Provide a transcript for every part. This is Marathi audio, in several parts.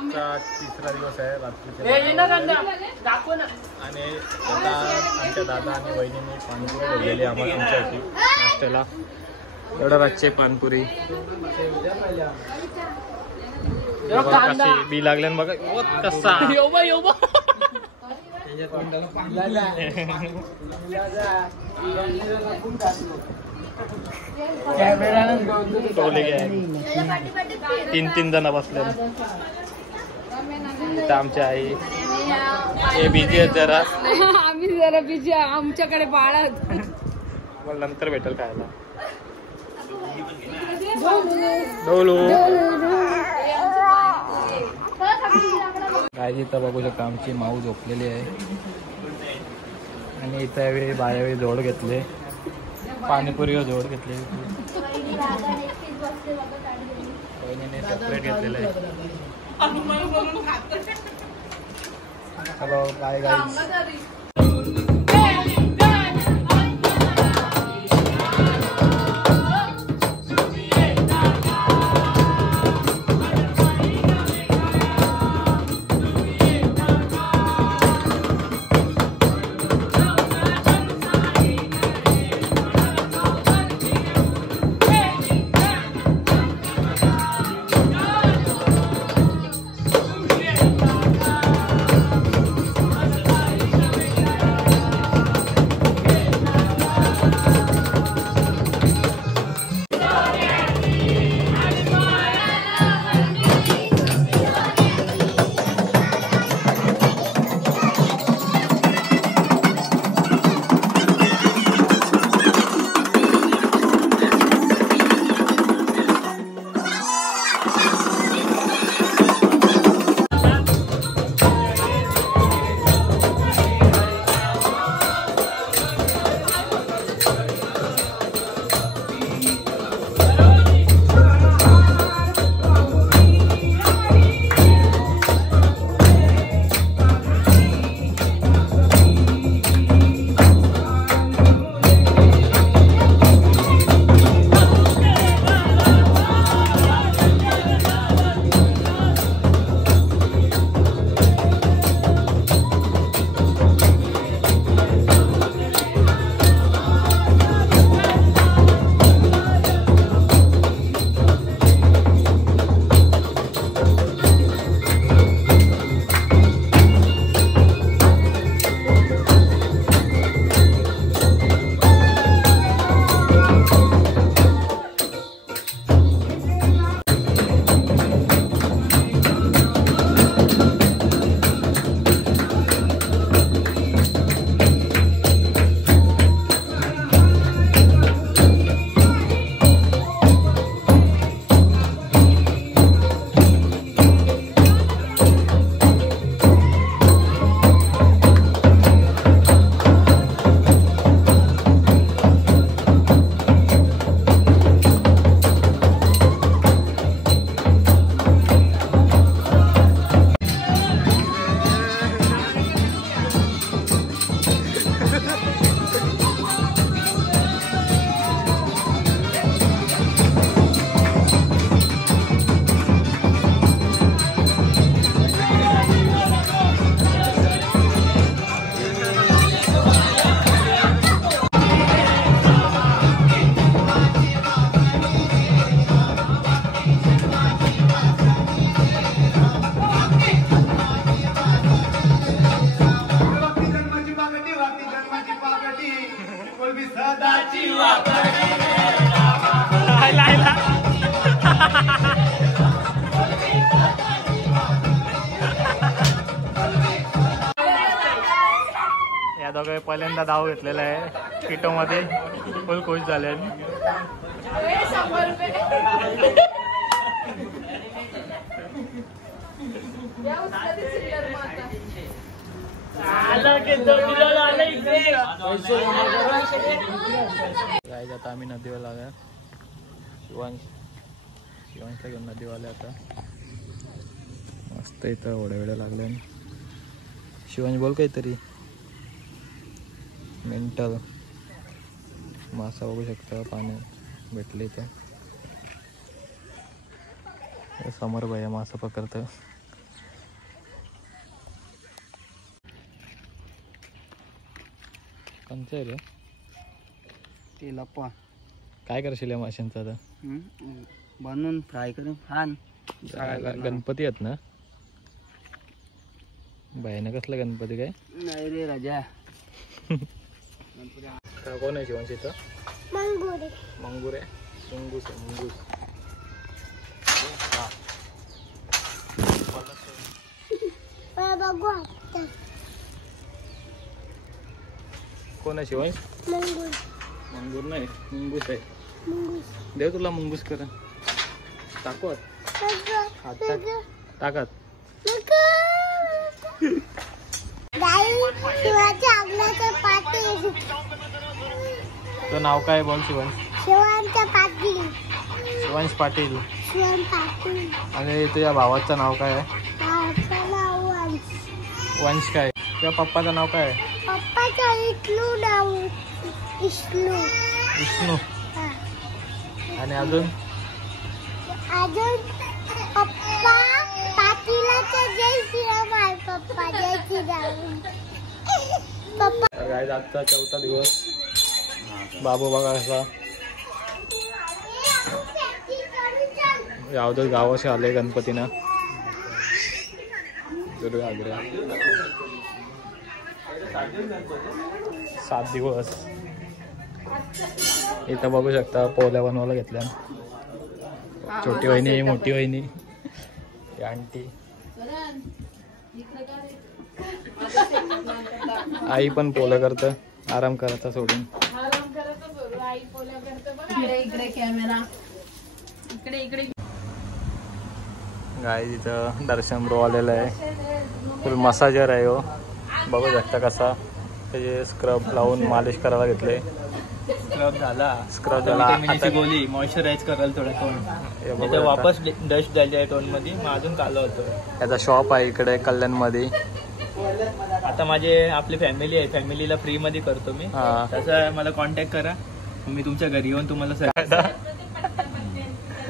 तिसरा दिवस आहे रात्रीचे आणि आता आमच्या दादा आणि वहिनीने पाणीपुरी बोललेली आम्हाला तुमच्यासाठी नाश्त्याला. एवढं रातचे पानपुरी कशी बी लागल्या बघा कसा तीन जण बसले. आमची आई हे बिझी आहेत जरा. आम्ही जरा बिझी आहे. आमच्याकडे बाळात मला नंतर भेटेल खायला. काय इथं बघू शकता आमची माऊ झोपलेली आहे आणि इथं वेळी बायावेळी जोड घेतले. पाणीपुरीवर जोड घेतले. बहिणीने सेपरेट घेतलेलं आहे. चलो बाय गाईज. या दोघे पहिल्यांदा धाव घेतलेला आहे किटो मध्ये. फुल खुश झाले. आता आम्ही नदीवर आल्या. शिवांशला घेऊन नदीवर आले आता. मस्त इथं ओढ्या वेळा लागल्या. शिवांश बोल काहीतरी. मेंटल मासा बघू शकता पाण्यात भेटले इथं. समोर भैया मासा पकडतं. कोणचं आहे रे? ते लपवा. काय करशील या माशांचं आता? बनवून फ्राय करून खान. गणपती आहेत ना? बाईनं कसला गणपती काय? नाही रे राजा. कोण आहे शिवांशीचा? मंगुरे. मंगूर आहे. मुंगूस आहे मुंगूस. बघू कोण आहे शिवांश? मंगूर. मंगूर नाही मुंगूस आहे. मंगूस. देव तुला मुंगूस कर. टाकत हात टाक. टाकत तो नाव काय बोल शिवांश? शिवांच्या पाटील. शिवांश पाटील. शिवांत पाटील. आणि तुझ्या भावाचं नाव काय आहे? भावाचं नाव वंश. वंश काय? तुझ्या पप्पाचं नाव काय आहे? पप्पाचं इटलू नाव विष्णू. विष्णू. हा. आणि अजून अजून पप्पा पाटीलाचं जय श्रीराम आहे. पप्पा जय श्रीराम. पप्पा गाईज आजचा 4था दिवस. बाबू बघा असा यावदच गावाशी आले गणपतीनं. दुर्गा आग्रा 7 दिवस. इथं बघू शकता पोहल्या बनवायला घेतल्या. छोटी वहिनी मोठी वहिनी आंटी आई पण पोलं करतं. आराम करायचा सोडून. इकडे कॅमेरा. इकडे इकडे. गाय तिथं दर्शन ब्रो आलेलं आहे. फुल मसाजर आहे हो. बघू शकता कसा त्याचे स्क्रब लावून मालिश करायला घेतले. स्क्रब झाला. स्क्रब झाला. आता गोळी मॉइश्चराइज करायला थोडं हे तोंड. बघू शकता. वापस डस्ट द्यायची आहे तोंड मध्ये. मग अजून कालं होतं. याचा शॉप आहे इकडे कल्याण मध्ये. आता माझे आपली फॅमिली आहे. फॅमिलीला फ्री मध्ये करतो मी. हा. तसं मला कॉन्टॅक्ट करा. मी तुमच्या घरी येऊन तुम्हाला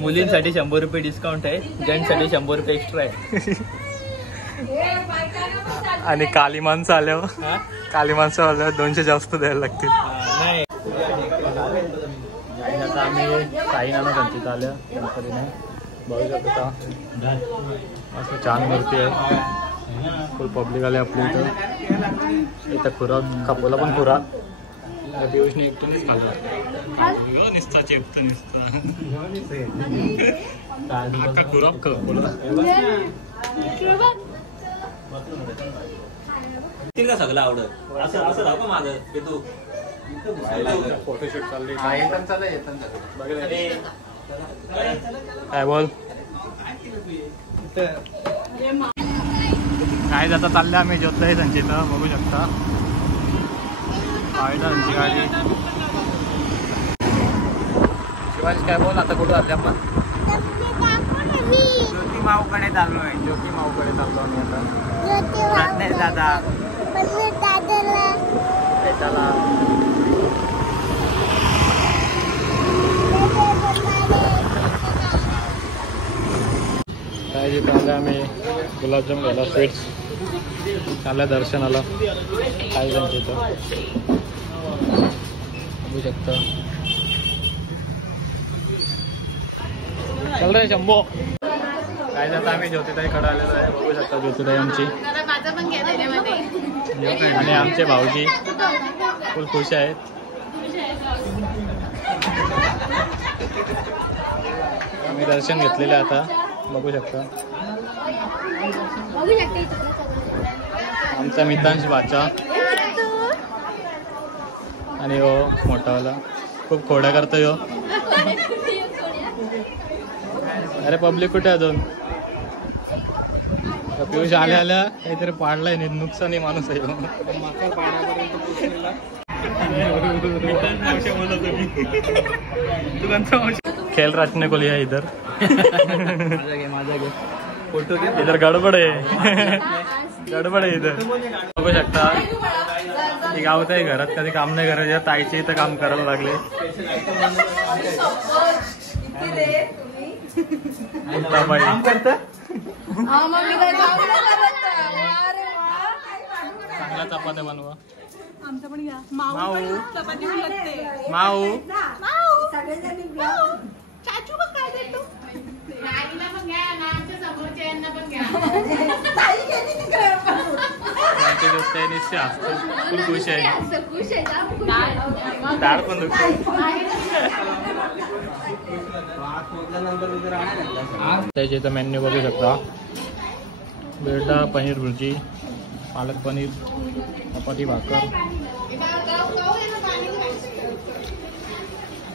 मुलींसाठी 100 रुपये डिस्काउंट आहे. जेंट्ससाठी 100 रुपये एक्स्ट्रा आहे. आणि काली माणसं आल्यावर काली माणसं आल्यावर 200 जास्त द्यायला लागतील. नाही आता आम्ही काही नाना गणपती आल्या गणपतीने. बघू शकता असं छान मूर्ती आहे. फुल पब्लिक आले आपल्या इथं. इथं खुराक खपोला पण खुराक पियुषने एकटूनच खाल्ला. निसता चेपतं निसता खुराक खपोला. का सगळं आवडत असं असं राहू का माझं तू फोटोशूट चालली. काय बोल काय जाता चाललं आम्ही जोतलाय संचिता. बघू शकता त्यांची गाडी. शिवाजी काय बोल आता कुठं आले आपण? ज्योती माऊकडे चाललोय. ज्योती माऊकडे चाललो आम्ही आता. प्रज्ञेश दादा त्याला काय जिथं आलं आम्ही गुलाबजाम घ्यायला. स्वीट्स चाललं दर्शनाला. काय त्यांच्या इथं बघू शकता. चल रे शंभो. काय जाता आम्ही ज्योतिताईकडे आलेलो आहे. बघू शकता ज्योतिताई आमची आणि आमचे भाऊजी फुल खुश आहेत. आम्ही दर्शन घेतलेले आता. बघू शकता आमचा मितांश बाचा आणि हो मोठावाला खूप खोड्या करतोय हो. अरे पब्लिक कुठे अजून? पियुष आल्या आल्या काहीतरी पाडलाय. नुकसानी माणूस आहे. खेल रचने को लिया इधर. माझा घे फोटो घे. इधर गडबड आहे. गडबड आहे इधर. बघू शकता ही गावात आहे. घरात कधी काम नाही करायचं. ताईचे इथं काम करायला लागले. काम करतं. चांगला चपात्या बनवा. आमचं पण घ्या. माऊ चपाती उलटते. माऊ चाचू बघ काय देतो. नानीला पण घ्या ना, आमच्या समोरच्या यांना पण घ्या. फुल खुश आहे. दाढ पण दुखते. त्याचे इथं मेन्यू बघू शकता. बेडा पनीर भुर्जी, पालक पनीर, चपाती भाकर,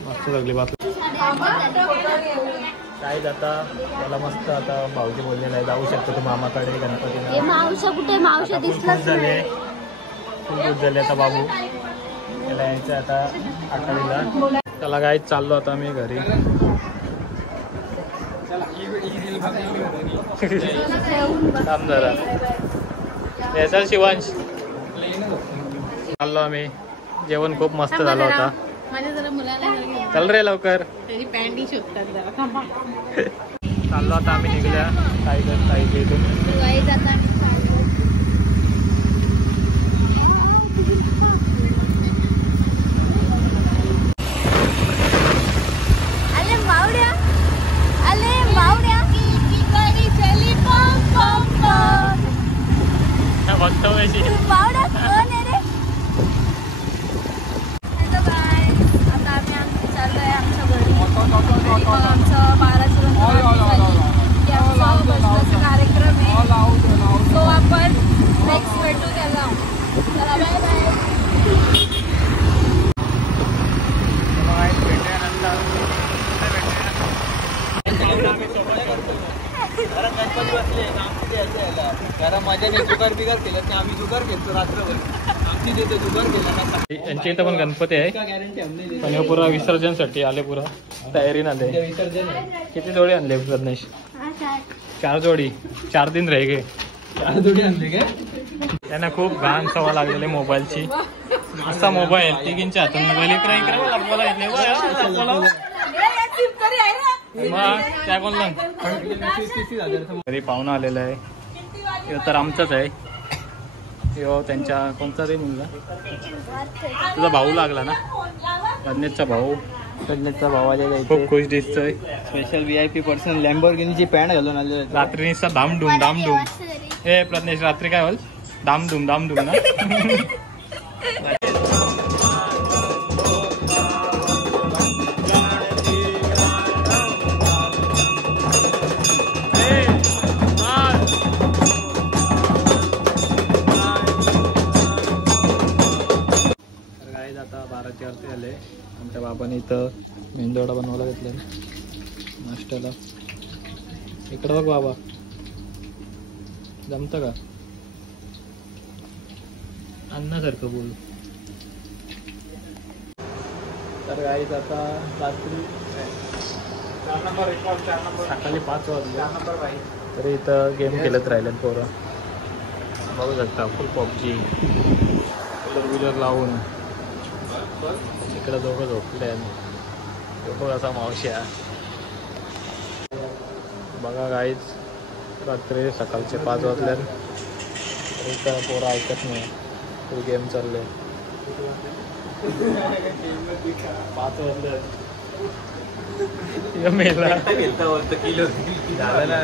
मस्त लागली बाकी काय जाता मला मस्त. आता भाऊजी बोललेला आहे जाऊ शकतो तू मामाकडे गणपतीला. मावशा कुठे? मावशा दिसलाच झाले खूप दिवस झाले आता बाबू त्याला यायचं आता आठवडीला. त्याला काय चाललो आता मी घरी. थांब जरा याचा शिवांश चाललो आम्ही. जेवण खूप मस्त झालं होता. माझ्या जरा मुलाला चल रे लवकर. त्याची पॅन्टी शोधतात जरा थांबा. चाललो आता आम्ही निघल्या काही इथून. गाईज आता आम्ही चाललो. आले मावड्या, आले मावड्या की गाडी चली पम पम पम. बघतो वेशी मावड्या कोण आहे रे? हॅलो गाईज, आता आम्ही चाललोय आमच्या घरी. मग आमचं 12ची बसण्याचा कार्यक्रम आहे. तो आपण नेक्स्ट भेटू त्याला. चला बाय बाय. मजा नाही. जुगार बिगार केलं ना आम्ही. जुगार घेतो रात्रभर. आमची देतो जुगार केला. यांच्या इथं पण गणपती आहे. गॅरंटी पण हे पुरा विसर्जनसाठी आले. पुरा तयारीने आले. विसर्जन आहे. किती जोडी आणले प्रज्ञेश? 4 जोडी. 4 दिन रह गए. 4 जोडी आणले काय? त्यांना खूप घाण सवय लागलेली मोबाईलची. असा मोबाईल तिघींच्या हातून मोबाईल इकडे मग त्या कोणला घरी पाहुणा आलेला आहे. ह्यो तर आमचाच आहे. ह्यो त्यांच्या कोणता ते मुलगा तुझा भाऊ लागला ना. प्रज्ञेशचा भाऊ. प्रज्ञेशचा भाऊ आलेला खूप खुश दिसतोय. स्पेशल VIP पर्सन लॅम्बोर्गिनीची पॅन्ट घालून आलेला. रात्री नुसता धामधूम धामधूम. हे प्रज्ञेश रात्री काय बोल? धामधूम धामधूम ना. आता 12ची आरती आले. आमच्या बाबाने इथं मेंदोडा बनवायला घेतला नाश्त्याला. इकडं बघ बाबा जमतं का? अन्नासारखं बोल. तर गाईज आता रात्री सकाळी 5 वाजले तरी इथं गेम खेळत राहिले पोरं. बघू शकता फुल PUBG 4 व्हीलर लावून. इकडं दोघं झोपले तो असा मावश्या. बघा गाईज रात्री सकाळचे 5 वाजले इथं पोरं ऐकत नाही. फुल गेम चालले. 5 वाजले मेला किलो झालं ना.